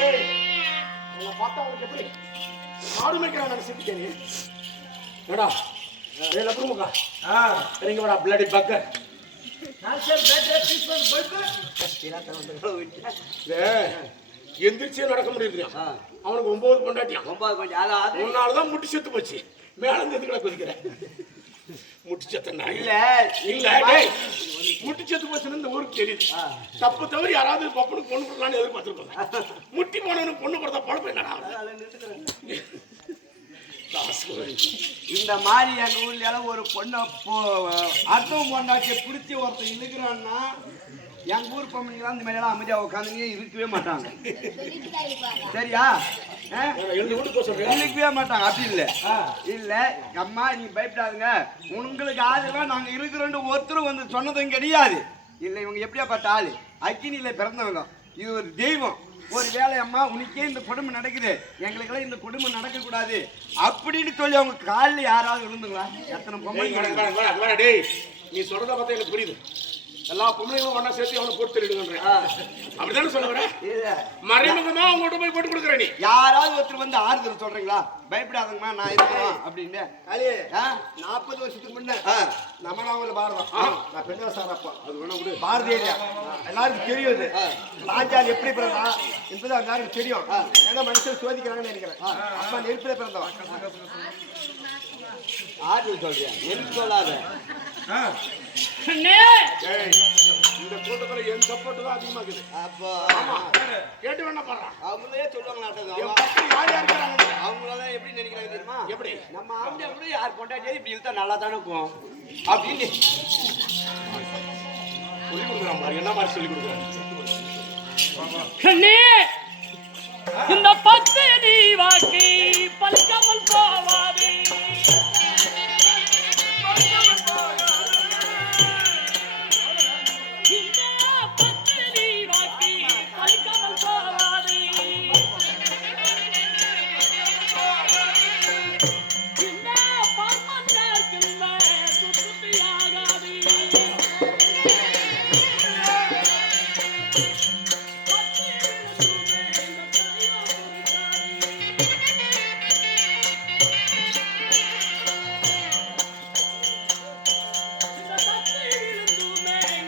ஏய், உன்னை பார்த்தா உனக்கு எப்படி? ஆடு மேய்க்கிறான் நினைச்சிட்டு நீ. என்னடா? ஏய், லப்பருமுக்கா. இறங்கி எந்திரிச்சே நடக்க முடியுது அவனுக்கு ஒன்பது பொண்டாட்டியான் ஒன்பது அதாவது உன்னாலதான் முட்டி செத்து போச்சு. மேல இருந்து எதுக்குடா குதிக்கிற? முட்டி செத்த நாய். இல்ல. இல்ல முட்டி செத்து போச்சுன்னு இந்த ஊருக்கு தெரியுது தப்பு தவறி யாராவது பப்பனுக்கு பொண்ணு கொடுக்கலான்னு எதிர்பார்த்திருப்பாங்க. முட்டி போனவனுக்கு பொண்ணு கொடுத்தா பழப்பம் என்னடா. இந்த மாதிரி எங்க ஊர்ல ஒரு பொண்ணை அர்த்தம் பொண்டாட்டிய பிடிச்சி ஒருத்தன் இழுக்கிறான்னா எங்க ஊர் பொம்பளைங்களாம் இந்த மாதிரி எல்லாம் அமைதியா உட்காந்துங்க இருக்கவே மாட்டாங்க. சரியா? இருக்கவே மாட்டாங்க. அப்படி இல்ல. இல்ல அம்மா நீ பயப்படாதுங்க. உங்களுக்கு ஆதரவா நாங்க இருக்கிறோம் ஒருத்தரும் வந்து சொன்னதும் கிடையாது. இல்ல இவங்க எப்படியாப்பட்ட ஆளு? அக்கினியில பிறந்தவங்க. இது ஒரு தெய்வம். ஒரு வேலை அம்மா உனக்கே இந்த கொடுமை நடக்குது. எங்களுக்கெல்லாம் இந்த கொடுமை நடக்க கூடாது அப்படின்னு சொல்லி அவங்க காலில் யாராவது விழுந்துங்களா? எத்தனை பொம்மை நீ சொல்றத பார்த்தா எனக்கு புரியுது. எல்லா பொம்பளைங்களும் ஒண்ணா சேர்த்து அவனை போட்டு தெரியுதுன்றேன் அப்படிதானே சொல்ல வர மறைமுகமா அவங்கள்ட்ட போய் போட்டு கொடுக்குற நீ. யாராவது ஒருத்தர் வந்து ஆறுதல் சொல்றீங்களா? பயப்படாதங்கம்மா நான் இருக்கேன் அப்படின்னு. அலி ஆ? நாற்பது வருஷத்துக்கு முன்ன ஆ. நம்ம நாவல பாரதம் நான் பெண்ணா சார் அப்பா அது வேணா விடு. பாரதி ஏரியா. எல்லாருக்கும் தெரியும் இது. ராஜால் எப்படி பிறந்தா என்பது எல்லாருக்கும் தெரியும். ஏன்னா மனுஷன் சோதிக்கிறாங்கன்னு நினைக்கிறேன். அம்மா நெருப்பில பிறந்தவன். ஆறுதல் சொல்றியா? எனக்கு சொல்லாத. டேய் இந்த கூட்டத்துல என் சப்போர்ட் தான் அதிகமா இருக்குது. அப்போ. கேட்டு வேணா பாடுறான் அவங்களே சொல்லுவாங்க யார் யார் அவங்களால எப்படி நினைக்கிறாங்க தெரியுமா? எப்படி? நம்ம ஆம்பளை கூட யார் கொண்டாடி இப்படி இழுத்தா நல்லா தானே இருக்கும்? அப்படின்னு. சொல்லி கொடுக்குறான் பாரு. என்ன மாதிரி சொல்லி கொடுக்குறான் கண்ணே இந்த பத்து நீ வாக்கி பலிக்காமல் போவாதே.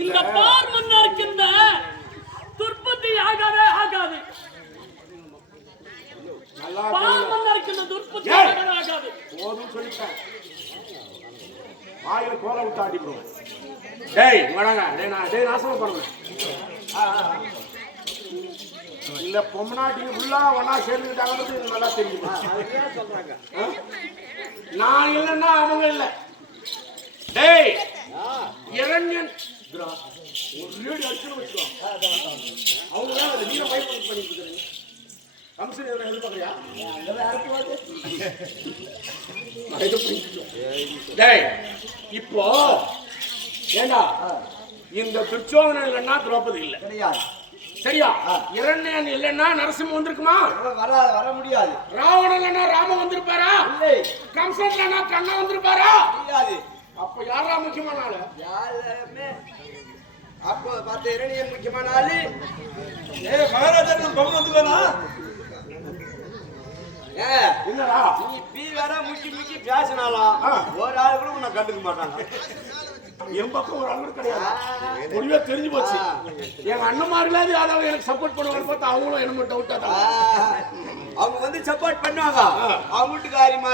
இந்த பார் மன்னருக்கின்ற துர்பதி ஆகவே ஆகாது. நல்லா பார் மன்னருக்கின்ற துர்பதி ஏய்! ஆகவே ஆகாது. போதும் சொல்லிட்டேன். வாயில கோலை விட்டு அடிப்போம் டேய் வணங்க டேய் நான் டேய் நாசமா பண்ணுவேன் இந்த பொம்மநாட்டிங்க ஃபுல்லா ஒண்ணா சேர்ந்துட்டாங்கிறது நல்லா தெரியுமா. சொல்றாங்க? நான் இல்லைன்னா அவங்க இல்ல. டேய் இரண்யன் ஒரு அடிச்சு வச்சுக்கோ. அவங்க தான் அதை நீங்க பைப் பண்ணிட்டு இருக்கிறீங்க கமிஷன் எதுவும் எதிர்பார்க்குறியா டேய் இப்போ ஏண்டா இந்த துச்சோதனன் இல்லைன்னா திரௌபதி இல்ல. கிடையாது. சரியா? இரண்யன் இல்லைன்னா நரசிம்ம வந்திருக்குமா? வர வர முடியாது. ராவணன் இல்லைன்னா ராம வந்திருப்பாரா? இல்லை. கம்சன் இல்லைன்னா கண்ணன் வந்திருப்பாரா? முடியாது. அப்ப யாரா முக்கியமான ஆளு? யாருமே. அப்போ பார்த்த இரணியன் முக்கியமான ஆளு. ஏ மகாராஜா பொம்மை வந்து வேணா? ஏ என்னடா? நீ பீ வேற முக்கி முக்கி பேசினாலும் ஆ. ஒரு ஆள் கூட உன்னை கண்டுக்க மாட்டாங்க. என் பக்கம் ஒரு அண்ணன் கிடையாது. முடிவே தெரிஞ்சு போச்சு. எங்க அண்ணன் மாதிரிலாவது யாராவது எனக்கு சப்போர்ட் பண்ணுவாங்கன்னு பார்த்தா அவங்களும் என்னமோ டவுட்டா ஆ, தான். சப்போர்ட் பண்ணுவாங்க. அவங்க வீட்டுக்காரி மாதிரி